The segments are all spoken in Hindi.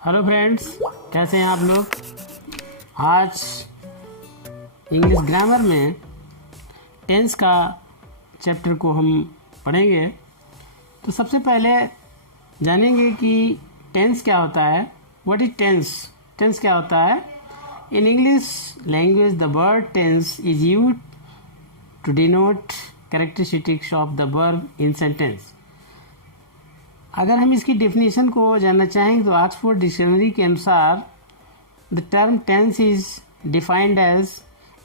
हेलो फ्रेंड्स, कैसे हैं आप लोग। आज इंग्लिश ग्रामर में टेंस का चैप्टर को हम पढ़ेंगे। तो सबसे पहले जानेंगे कि टेंस क्या होता है। What is tense? टेंस क्या होता है? In English language the word tense is used to denote characteristics of the verb in sentence. अगर हम इसकी डेफिनेशन को जानना चाहेंगे तो ऑक्सफोर्ड डिक्शनरी के अनुसार the term tense is defined as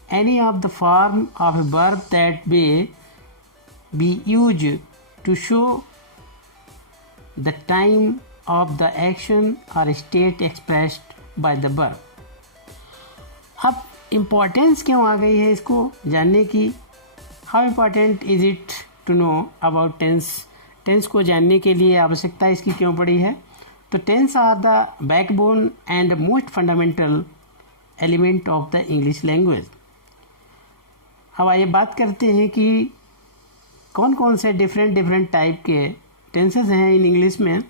any of the form of a verb that may be use to show the time of the action और state expressed by the verb. अब इम्पोर्टेंस क्यों आ गई है इसको जानने की? How important is it to know about tense? Tense को जानने के लिए आवश्यकता इसकी क्यों पड़ी है? तो tense are the backbone and most fundamental element of the English language. अब आइए बात करते हैं कि कौन कौन से डिफरेंट टाइप के टेंसेस हैं इन इंग्लिश में।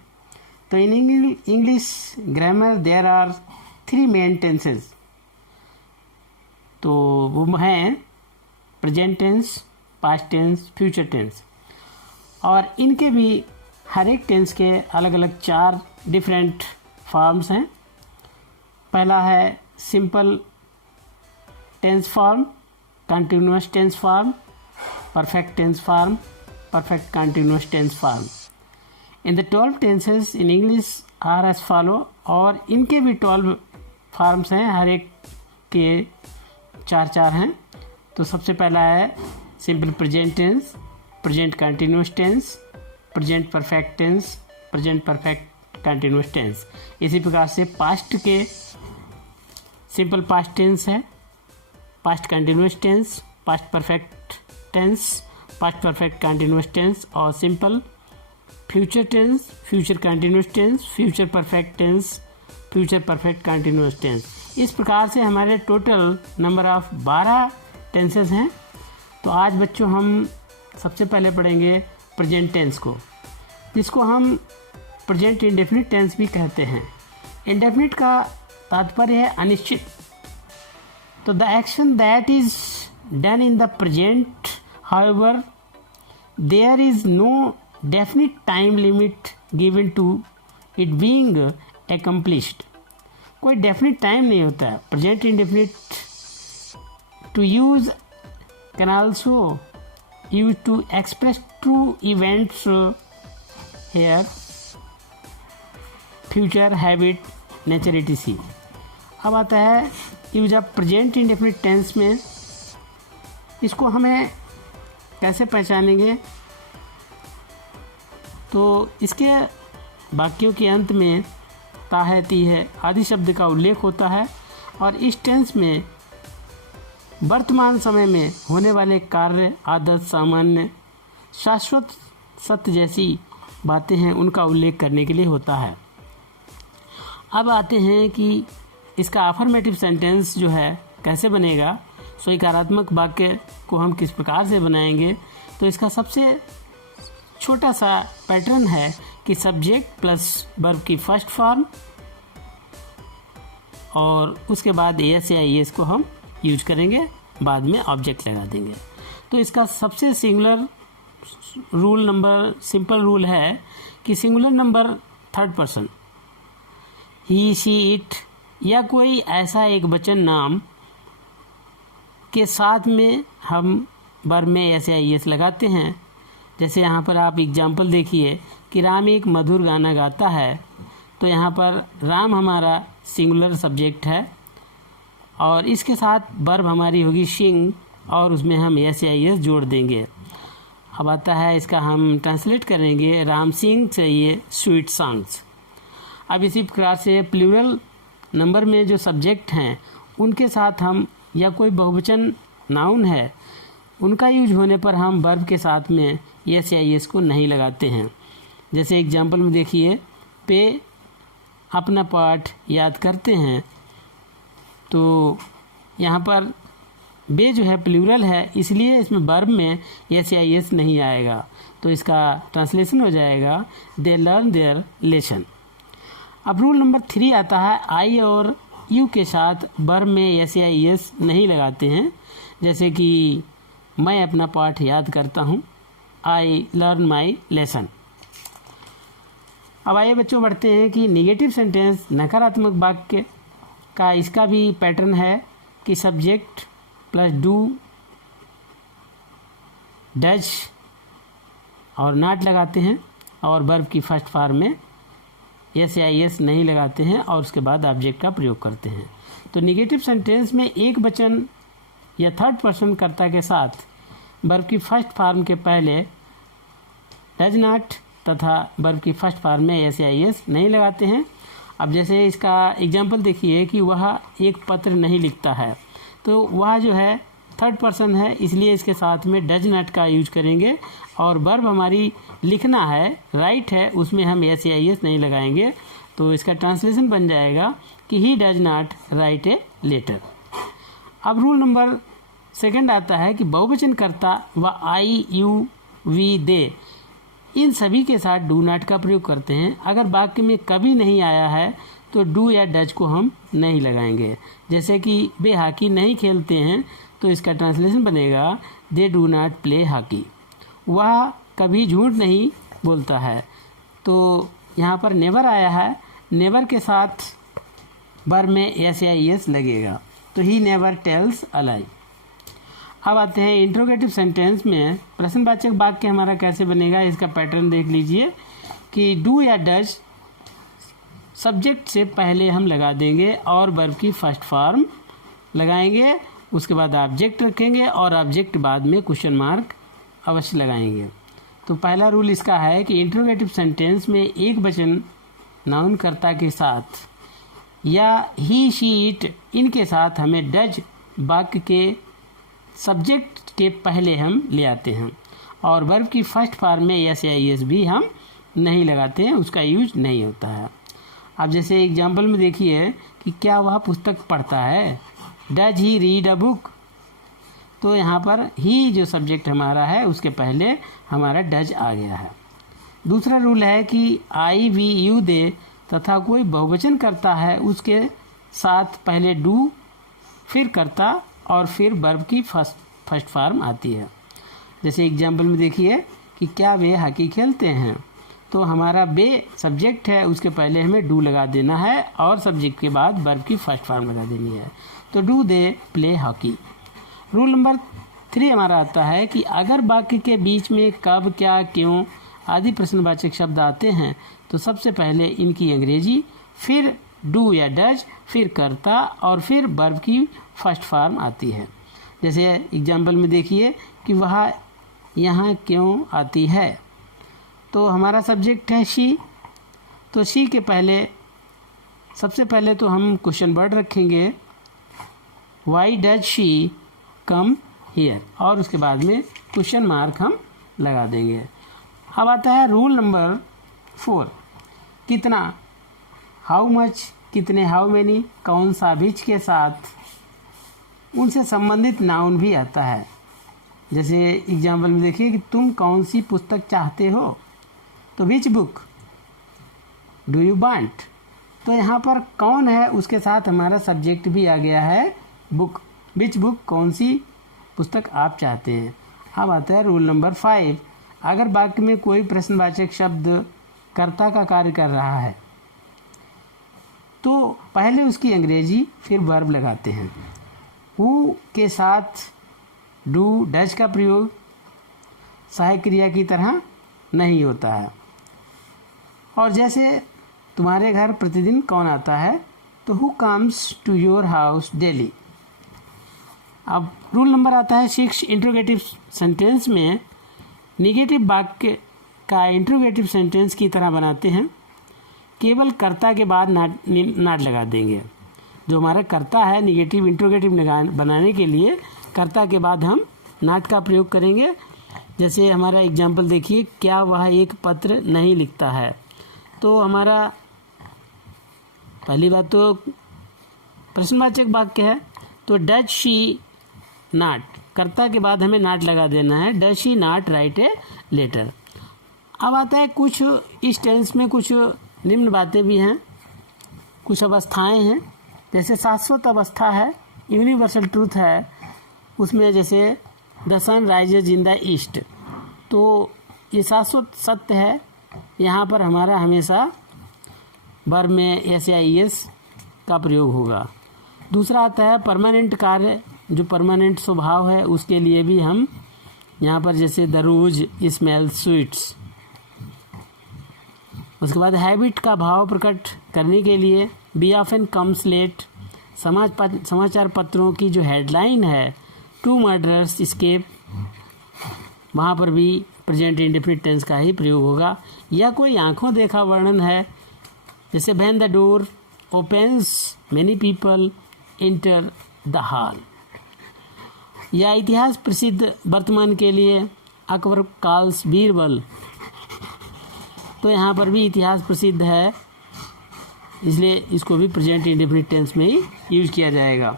तो in English grammar there are 3 main tenses. तो वो हैं present tense, past tense, future tense. और इनके भी हर एक टेंस के अलग अलग 4 डिफरेंट फॉर्म्स हैं। पहला है simple tense form, continuous tense form, perfect tense form, perfect continuous tense form. In the 12 tenses in English are as follow. और इनके भी 12 फॉर्म्स हैं, हर एक के 4 हैं। तो सबसे पहला है simple present tense, present continuous tense, present perfect tense, present perfect continuous tense. इसी प्रकार से पास्ट के सिंपल पास्ट टेंस है, past continuous tense, past perfect tense, past perfect continuous tense और simple future tense, future continuous tense, future perfect tense, future perfect continuous tense. इस प्रकार से हमारे टोटल नंबर ऑफ 12 टेंसेस हैं। तो आज बच्चों हम सबसे पहले पढ़ेंगे प्रेजेंट टेंस को, जिसको हम प्रेजेंट इंडेफिनिट टेंस भी कहते हैं। इंडेफिनिट का तात्पर्य है अनिश्चित। तो the action that is done in the present however there is no definite time limit given to it being accomplished. कोई डेफिनिट टाइम नहीं होता है। Present indefinite to use can also used to express true events here, future, habit, nature etc. अब आता है use of present indefinite tense में। इसको हमें कैसे पहचानेंगे? तो इसके वाक्यों के अंत में ता है, ती है आदि शब्द का उल्लेख होता है। और इस टेंस में वर्तमान समय में होने वाले कार्य, आदत, सामान्य, शाश्वत, सत्य जैसी बातें हैं उनका उल्लेख करने के लिए होता है। अब आते हैं कि इसका अफर्मेटिव सेंटेंस जो है कैसे बनेगा। स्वीकारात्मक वाक्य को हम किस प्रकार से बनाएंगे? तो इसका सबसे छोटा सा पैटर्न है कि सब्जेक्ट प्लस वर्ब की फर्स्ट फॉर्म और उसके बाद एस या ईएस को हम यूज करेंगे, बाद में ऑब्जेक्ट लगा देंगे। तो इसका सबसे singular rule number simple rule है कि singular number third person he, she, it या कोई ऐसा एक वचन नाम के साथ में हम वर्ब में एस या ईएस लगाते हैं। जैसे यहाँ पर आप एग्जाम्पल देखिए कि राम एक मधुर गाना गाता है। तो यहाँ पर राम हमारा सिंगुलर सब्जेक्ट है और इसके साथ वर्ब हमारी होगी सिंग और उसमें हम एस या ईएस जोड़ देंगे। अब आता है इसका हम ट्रांसलेट करेंगे, राम सिंह चाहिए स्वीट सॉन्ग्स। अब इसी प्रकार से प्लूरल नंबर में जो सब्जेक्ट हैं उनके साथ हम या कोई बहुवचन नाउन है उनका यूज होने पर हम वर्ब के साथ में एस या ईएस को नहीं लगाते हैं। जैसे एग्जाम्पल में देखिए, पे अपना पाठ याद करते हैं। तो यहाँ पर बे जो है प्लूरल है, इसलिए इसमें वर्ब में एस या ईएस नहीं आएगा। तो इसका ट्रांसलेशन हो जाएगा दे लर्न देयर लेसन। अब रूल नंबर 3 आता है आई और यू के साथ वर्ब में एस या एस नहीं लगाते हैं। जैसे कि मैं अपना पाठ याद करता हूँ, आई लर्न माई लेसन। अब आइए बच्चों बढ़ते हैं कि निगेटिव सेंटेंस नकारात्मक वाक्य का इसका भी पैटर्न है कि सब्जेक्ट प्लस डू डज और नॉट लगाते हैं और वर्ब की फर्स्ट फॉर्म में एस या एस नहीं लगाते हैं और उसके बाद ऑब्जेक्ट का प्रयोग करते हैं। तो निगेटिव सेंटेंस में एक वचन या थर्ड पर्सन कर्ता के साथ वर्ब की फर्स्ट फॉर्म के पहले डज नॉट तथा वर्ब की फर्स्ट फॉर्म में एस या एस नहीं लगाते हैं। अब जैसे इसका एग्जाम्पल देखिए कि वह एक पत्र नहीं लिखता है, तो वह जो है थर्ड पर्सन है, इसलिए इसके साथ में डज नॉट का यूज करेंगे और वर्ब हमारी लिखना है, राइट है, उसमें हम एस या एस नहीं लगाएंगे। तो इसका ट्रांसलेशन बन जाएगा कि he does not write a letter. अब रूल नंबर 2 आता है कि बहुवचन कर्ता व आई यू वी दे इन सभी के साथ डू नॉट का प्रयोग करते हैं। अगर वाक्य में कभी नहीं आया है तो डू या डज को हम नहीं लगाएंगे। जैसे कि वे हॉकी नहीं खेलते हैं, तो इसका ट्रांसलेशन बनेगा they do not play hockey. वह कभी झूठ नहीं बोलता है, तो यहाँ पर नेवर आया है, नेवर के साथ वर्ब में एस या एस लगेगा, तो ही नेवर टेल्स अ लाई। अब आते हैं इंट्रोगेटिव सेंटेंस में प्रश्नवाचक वाक्य हमारा कैसे बनेगा। इसका पैटर्न देख लीजिए कि डू या डज सब्जेक्ट से पहले हम लगा देंगे और वर्ब की फर्स्ट फॉर्म लगाएंगे, उसके बाद ऑब्जेक्ट रखेंगे और ऑब्जेक्ट बाद में क्वेश्चन मार्क अवश्य लगाएंगे। तो पहला रूल इसका है कि इंट्रोगेटिव सेंटेंस में एक वचन नाउन कर्ता के साथ या ही शी इट इनके साथ हमें डज वाक्य के सब्जेक्ट के पहले हम ले आते हैं और वर्ब की फर्स्ट फॉर्म में एस या एस भी हम नहीं लगाते हैं, उसका यूज नहीं होता है। अब जैसे एग्जाम्पल में देखिए कि क्या वह पुस्तक पढ़ता है, does he read a book. तो यहाँ पर ही जो सब्जेक्ट हमारा है उसके पहले हमारा डज आ गया है। दूसरा रूल है कि आई वी यू दे तथा कोई बहुवचन करता है उसके साथ पहले डू फिर करता और फिर वर्ब की फर्स्ट फॉर्म आती है। जैसे एग्जाम्पल में देखिए कि क्या वे हॉकी खेलते हैं, तो हमारा वे सब्जेक्ट है, उसके पहले हमें डू लगा देना है और सब्जेक्ट के बाद वर्ब की फर्स्ट फॉर्म लगा देनी है, तो do they play hockey. Rule number 3 हमारा आता है कि अगर वाक्य के बीच में कब, क्या, क्यों आदि प्रश्नवाचक शब्द आते हैं तो सबसे पहले इनकी अंग्रेजी, फिर डू या डज, फिर कर्ता और फिर वर्ब की फर्स्ट फॉर्म आती है। जैसे एग्जाम्पल में देखिए कि वह यहाँ क्यों आती है, तो हमारा सब्जेक्ट है शी, तो शी के पहले सबसे पहले तो हम क्वेश्चन वर्ड रखेंगे why does she come here और उसके बाद में क्वेश्चन मार्क हम लगा देंगे। अब आता है रूल नंबर 4, कितना, हाउ मच, कितने, हाउ मेनी, कौन सा, विच के साथ उनसे संबंधित नाउन भी आता है। जैसे एग्जाम्पल में देखिए कि तुम कौन सी पुस्तक चाहते हो, तो which book do you want. तो यहाँ पर कौन है उसके साथ हमारा सब्जेक्ट भी आ गया है बुक, विच बुक, कौन सी पुस्तक आप चाहते हैं। अब आता है रूल नंबर 5, अगर वाक्य में कोई प्रश्नवाचक शब्द कर्ता का कार्य कर रहा है तो पहले उसकी अंग्रेजी फिर वर्ब लगाते हैं। हु के साथ डू डज का प्रयोग सहायक क्रिया की तरह नहीं होता है। और जैसे तुम्हारे घर प्रतिदिन कौन आता है, तो who comes to your house daily. अब रूल नंबर आता है 6, इंट्रोगेटिव सेंटेंस में निगेटिव वाक्य का इंट्रोगेटिव सेंटेंस की तरह बनाते हैं, केवल कर्ता के बाद नॉट लगा देंगे। जो हमारा कर्ता है निगेटिव इंट्रोगेटिव बनाने के लिए कर्ता के बाद हम नॉट का प्रयोग करेंगे। जैसे हमारा एग्जाम्पल देखिए, क्या वह एक पत्र नहीं लिखता है, तो हमारा पहली बात तो प्रश्नवाचक वाक्य है, तो डज शी नॉट, कर्ता के बाद हमें नॉट लगा देना है, does she not write a letter. अब आता है कुछ इस टेंस में कुछ निम्न बातें भी हैं कुछ अवस्थाएं हैं, जैसे शाश्वत अवस्था है, यूनिवर्सल ट्रूथ है, उसमें जैसे the sun rises in the east, तो ये शाश्वत सत्य है। यहाँ पर हमारा हमेशा वर्ब में एस या एस का प्रयोग होगा। दूसरा आता है परमानेंट कार्य, जो परमानेंट स्वभाव है उसके लिए भी हम यहाँ पर जैसे द रोज स्मेल स्वीट्स। उसके बाद हैबिट का भाव प्रकट करने के लिए बी ऑफन कम्स लेट। समाचार पत्रों की जो हेडलाइन है टू मर्डरर्स एस्केप, वहाँ पर भी प्रेजेंट इंडेफिनिट टेंस का ही प्रयोग होगा। या कोई आंखों देखा वर्णन है, जैसे when the door opens many people enter the hall. या इतिहास प्रसिद्ध वर्तमान के लिए अकबर कॉल्स बीरबल, तो यहाँ पर भी इतिहास प्रसिद्ध है, इसलिए इसको भी प्रेजेंट इंडेफिनिट टेंस में ही यूज किया जाएगा।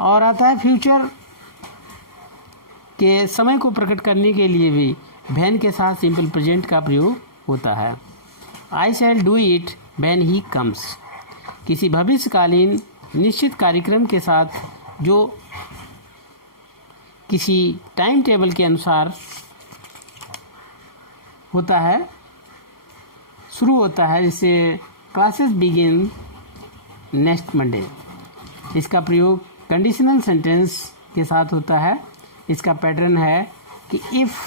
और आता है फ्यूचर के समय को प्रकट करने के लिए भी व्हेन के साथ सिंपल प्रेजेंट का प्रयोग होता है। I shall do it when he comes, किसी भविष्यकालीन निश्चित कार्यक्रम के साथ जो किसी टाइम टेबल के अनुसार होता है, शुरू होता है, जैसे क्लासेस बिगिन नेक्स्ट मंडे। इसका प्रयोग कंडीशनल सेंटेंस के साथ होता है। इसका पैटर्न है कि if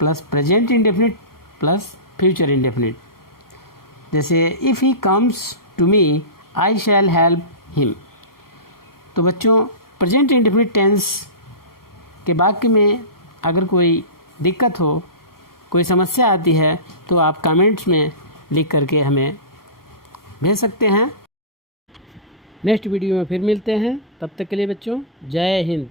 plus present indefinite plus future indefinite. जैसे if he comes to me I shall help him. तो बच्चों प्रेजेंट इंडेफिनिट टेंस के वाक्य में अगर कोई दिक्कत हो, कोई समस्या आती है, तो आप कमेंट्स में लिख करके हमें भेज सकते हैं। नेक्स्ट वीडियो में फिर मिलते हैं, तब तक के लिए बच्चों जय हिंद।